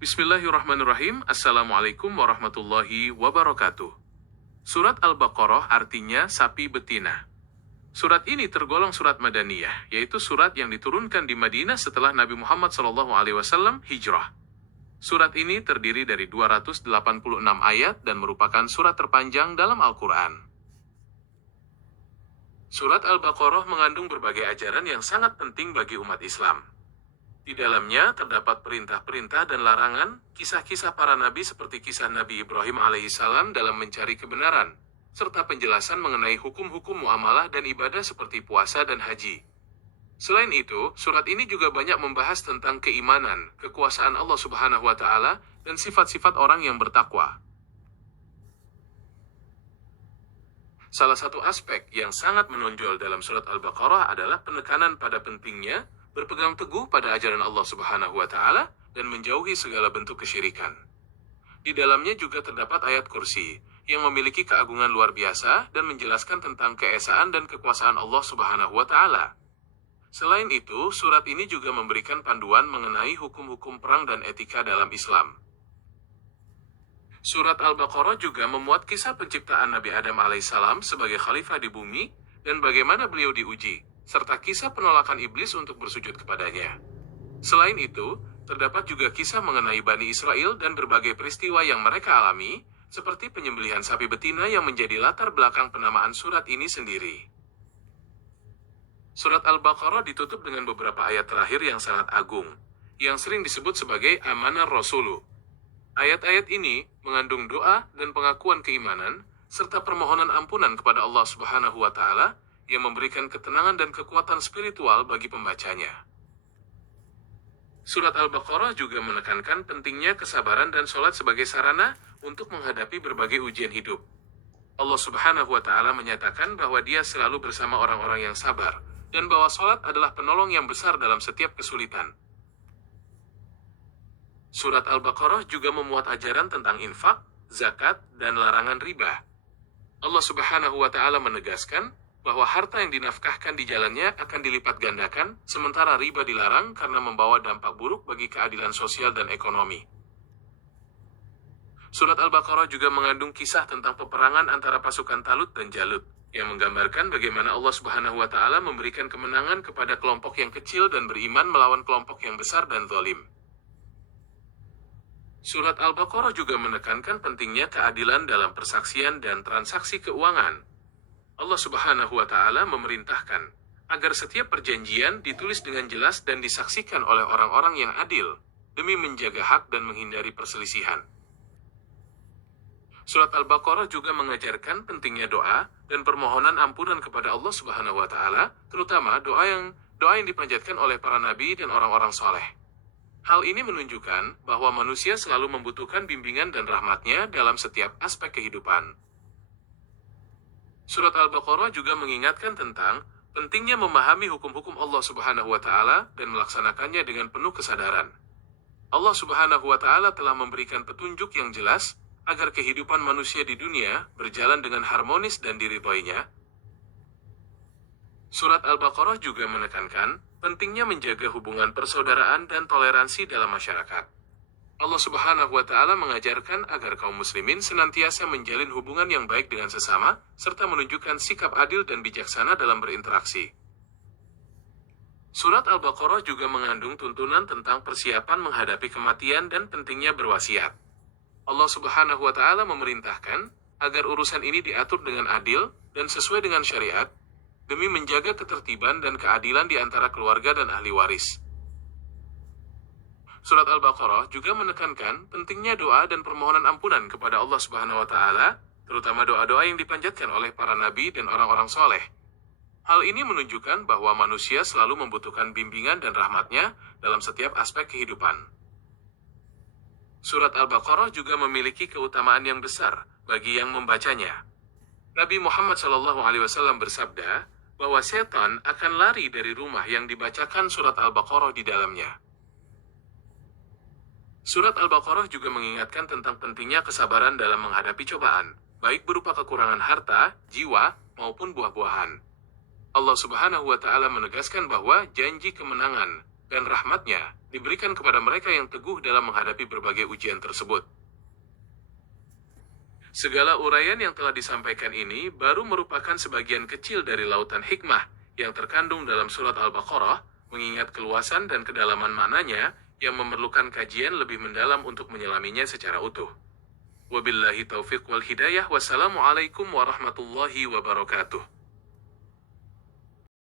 Bismillahirrahmanirrahim. Assalamualaikum warahmatullahi wabarakatuh. Surat Al-Baqarah artinya sapi betina. Surat ini tergolong surat Madaniyah, yaitu surat yang diturunkan di Madinah setelah Nabi Muhammad SAW hijrah. Surat ini terdiri dari 286 ayat dan merupakan surat terpanjang dalam Al-Quran. Surat Al-Baqarah mengandung berbagai ajaran yang sangat penting bagi umat Islam. Di dalamnya terdapat perintah-perintah dan larangan, kisah-kisah para nabi seperti kisah Nabi Ibrahim alaihissalam dalam mencari kebenaran, serta penjelasan mengenai hukum-hukum muamalah dan ibadah seperti puasa dan haji. Selain itu, surat ini juga banyak membahas tentang keimanan, kekuasaan Allah Subhanahu wa Ta'ala, dan sifat-sifat orang yang bertakwa. Salah satu aspek yang sangat menonjol dalam surat Al-Baqarah adalah penekanan pada pentingnya berpegang teguh pada ajaran Allah Subhanahu wa Ta'ala dan menjauhi segala bentuk kesyirikan. Di dalamnya juga terdapat ayat kursi yang memiliki keagungan luar biasa dan menjelaskan tentang keesaan dan kekuasaan Allah Subhanahu wa Ta'ala. Selain itu, surat ini juga memberikan panduan mengenai hukum-hukum perang dan etika dalam Islam. Surat Al-Baqarah juga memuat kisah penciptaan Nabi Adam alaihissalam sebagai khalifah di bumi dan bagaimana beliau diuji, serta kisah penolakan iblis untuk bersujud kepadanya. Selain itu, terdapat juga kisah mengenai Bani Israel dan berbagai peristiwa yang mereka alami, seperti penyembelihan sapi betina yang menjadi latar belakang penamaan surat ini sendiri. Surat Al-Baqarah ditutup dengan beberapa ayat terakhir yang sangat agung, yang sering disebut sebagai amanah Rasulu. Ayat-ayat ini mengandung doa dan pengakuan keimanan, serta permohonan ampunan kepada Allah Subhanahu wa Ta'ala, yang memberikan ketenangan dan kekuatan spiritual bagi pembacanya. Surat Al-Baqarah juga menekankan pentingnya kesabaran dan sholat sebagai sarana untuk menghadapi berbagai ujian hidup. Allah Subhanahu wa Ta'ala menyatakan bahwa Dia selalu bersama orang-orang yang sabar, dan bahwa sholat adalah penolong yang besar dalam setiap kesulitan. Surat Al-Baqarah juga memuat ajaran tentang infak, zakat, dan larangan riba. Allah Subhanahu wa Ta'ala menegaskan bahwa harta yang dinafkahkan di jalannya akan dilipat gandakan, sementara riba dilarang karena membawa dampak buruk bagi keadilan sosial dan ekonomi. Surat Al-Baqarah juga mengandung kisah tentang peperangan antara pasukan Talut dan Jalut, yang menggambarkan bagaimana Allah Subhanahu wa Ta'ala memberikan kemenangan kepada kelompok yang kecil dan beriman melawan kelompok yang besar dan zalim. Surat Al-Baqarah juga menekankan pentingnya keadilan dalam persaksian dan transaksi keuangan. Allah Subhanahu wa Ta'ala memerintahkan agar setiap perjanjian ditulis dengan jelas dan disaksikan oleh orang-orang yang adil, demi menjaga hak dan menghindari perselisihan. Surat Al-Baqarah juga mengajarkan pentingnya doa dan permohonan ampunan kepada Allah Subhanahu wa Ta'ala, terutama doa yang dipanjatkan oleh para nabi dan orang-orang soleh. Hal ini menunjukkan bahwa manusia selalu membutuhkan bimbingan dan rahmatnya dalam setiap aspek kehidupan. Surat Al-Baqarah juga mengingatkan tentang pentingnya memahami hukum-hukum Allah Subhanahu wa Ta'ala dan melaksanakannya dengan penuh kesadaran. Allah Subhanahu wa Ta'ala telah memberikan petunjuk yang jelas agar kehidupan manusia di dunia berjalan dengan harmonis dan diridhoinya. Surat Al-Baqarah juga menekankan pentingnya menjaga hubungan persaudaraan dan toleransi dalam masyarakat. Allah Subhanahu wa Ta'ala mengajarkan agar kaum muslimin senantiasa menjalin hubungan yang baik dengan sesama, serta menunjukkan sikap adil dan bijaksana dalam berinteraksi. Surat Al-Baqarah juga mengandung tuntunan tentang persiapan menghadapi kematian dan pentingnya berwasiat. Allah Subhanahu wa Ta'ala memerintahkan agar urusan ini diatur dengan adil dan sesuai dengan syariat, demi menjaga ketertiban dan keadilan di antara keluarga dan ahli waris. Surat Al-Baqarah juga menekankan pentingnya doa dan permohonan ampunan kepada Allah Subhanahu wa Ta'ala, terutama doa-doa yang dipanjatkan oleh para nabi dan orang-orang soleh. Hal ini menunjukkan bahwa manusia selalu membutuhkan bimbingan dan rahmatnya dalam setiap aspek kehidupan. Surat Al-Baqarah juga memiliki keutamaan yang besar bagi yang membacanya. Nabi Muhammad SAW bersabda bahwa setan akan lari dari rumah yang dibacakan surat Al-Baqarah di dalamnya. Surat Al-Baqarah juga mengingatkan tentang pentingnya kesabaran dalam menghadapi cobaan, baik berupa kekurangan harta, jiwa, maupun buah-buahan. Allah Subhanahu wa Ta'ala menegaskan bahwa janji kemenangan dan rahmat-Nya diberikan kepada mereka yang teguh dalam menghadapi berbagai ujian tersebut. Segala uraian yang telah disampaikan ini baru merupakan sebagian kecil dari lautan hikmah yang terkandung dalam surat Al-Baqarah, mengingat keluasan dan kedalaman maknanya yang memerlukan kajian lebih mendalam untuk menyelaminya secara utuh. Wabillahi taufiq wal hidayah. Wassalamualaikum warahmatullahi wabarakatuh.